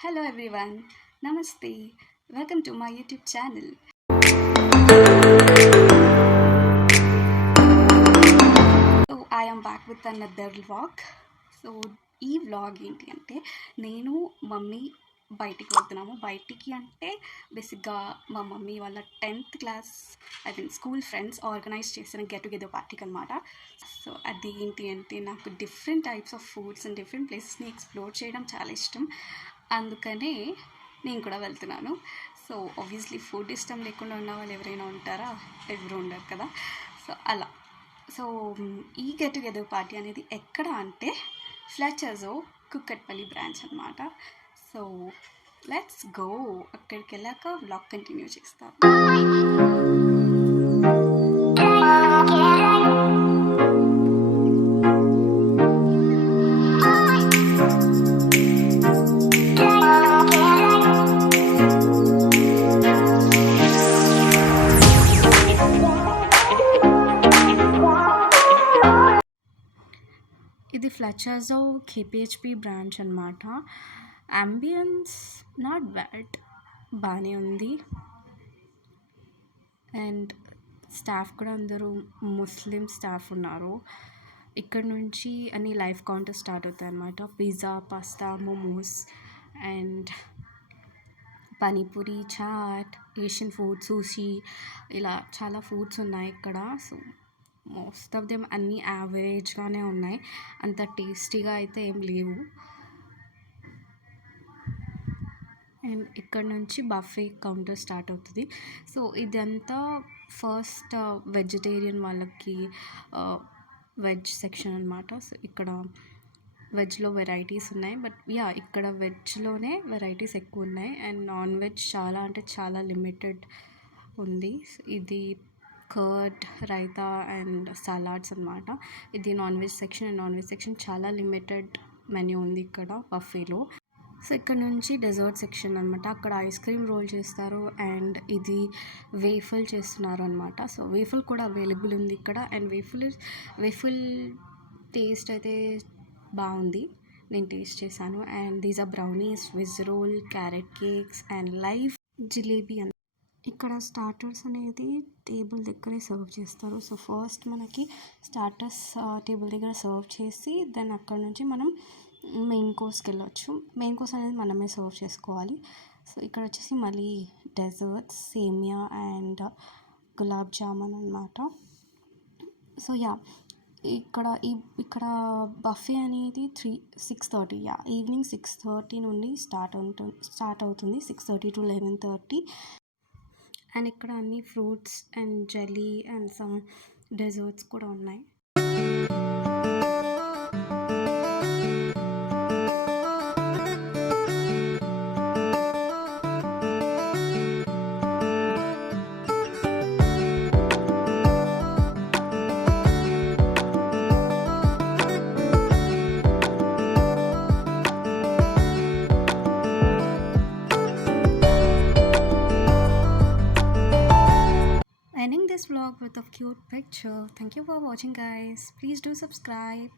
Hello everyone, Namaste. Welcome to my YouTube channel. So I am back with another vlog. So ఈ vlog ఏంటి అంటే నేను mummy బయటికి వెళ్తున్నాము. బయటికి అంటే బేసిక్గా మా మమ్మీ వాళ్ళ 10th class school friends organise చేసిన గెట్ టుగెదర్ పార్టీకి అనమాట. సో అది ఏంటి అంటే నాకు different types of foods and different ప్లేసెస్ని ఎక్స్ప్లోర్ చేయడం చాలా ఇష్టం. అందుకనే నేను కూడా వెళ్తున్నాను. సో ఆబ్వియస్లీ ఫుడ్ ఇష్టం లేకుండా ఉన్న వాళ్ళు ఎవరైనా ఉంటారా? ఎవరు ఉండరు కదా. సో అలా సో ఈ గెట్ టుగెదర్ పార్టీ అనేది ఎక్కడ అంటే ఫ్లెచర్జో కుక్కట్పల్లి బ్రాంచ్ అనమాట. So let's go. అక్కడికి వెళ్ళాక వ్లాగ్ కంటిన్యూ చేస్తాను. ఇది ఫ్లెచర్జో కేపీహెచ్పి బ్రాంచ్ అనమాట. అంబియన్స్ నాట్ బ్యాడ్, బాగానే ఉంది. అండ్ స్టాఫ్ కూడా అందరూ ముస్లిం స్టాఫ్ ఉన్నారు. ఇక్కడ నుంచి అన్ని లైవ్ కౌంటర్ స్టార్ట్ అవుతాయి అన్నమాట. Pizza, pasta, momos and panipuri, chaat, Asian food, sushi, ఇలా చాలా ఫుడ్స్ ఉన్నాయి ఇక్కడ. సో మోస్ట్ ఆఫ్ దెమ్ అన్నీ యావరేజ్గానే ఉన్నాయి, అంత టేస్టీగా అయితే ఏం లేవు. అండ్ ఇక్కడ నుంచి బఫే కౌంటర్ స్టార్ట్ అవుతుంది. సో ఇదంతా ఫస్ట్ వెజిటేరియన్ వాళ్ళకి వెజ్ సెక్షన్ అనమాట. సో ఇక్కడ వెజ్లో వెరైటీస్ ఉన్నాయి, బట్ ఇక్కడ వెజ్లోనే వెరైటీస్ ఎక్కువ ఉన్నాయి. అండ్ నాన్ వెజ్ చాలా అంటే చాలా లిమిటెడ్ ఉంది. ఇది కర్డ్, రైతా అండ్ సలాడ్స్ అనమాట. ఇది non veg section. And non veg section చాలా లిమిటెడ్ మెన్యూ ఉంది ఇక్కడ బఫేలో. సో ఇక్కడ నుంచి డెజర్ట్ సెక్షన్ అనమాట. అక్కడ ఐస్ క్రీమ్ రోల్ చేస్తారు అండ్ ఇది వేఫల్ చేస్తున్నారు అనమాట. సో వేఫల్ కూడా అవైలబుల్ ఉంది ఇక్కడ. అండ్ వేఫల్ టేస్ట్ అయితే బాగుంది, నేను టేస్ట్ చేశాను. And these are brownies, veg roll, carrot cakes and live jalebi. ఇక్కడ స్టార్టర్స్ అనేది టేబుల్ దగ్గరే సర్వ్ చేస్తారు. సో ఫస్ట్ మనకి స్టార్టర్స్ టేబుల్ దగ్గర సర్వ్ చేసి దెన్ అక్కడ నుంచి మనం మెయిన్ కోర్స్కి వెళ్ళొచ్చు. మెయిన్ కోర్స్ అనేది మనమే సర్వ్ చేసుకోవాలి. సో ఇక్కడ వచ్చేసి మళ్ళీ డెజర్ట్స్, సేమియా అండ్ గులాబ్ జామున్ అనమాట. సో ఇక్కడ బఫే అనేది 6:30 ఈవినింగ్ 6:30 నుండి స్టార్ట్ అవుతుంది. 6:30 to 11:30. అండ్ ఇక్కడ అన్ని fruits and jelly and some desserts కూడా ఉన్నాయి. Ending this vlog with a cute picture. Thank you for watching guys. Please do subscribe.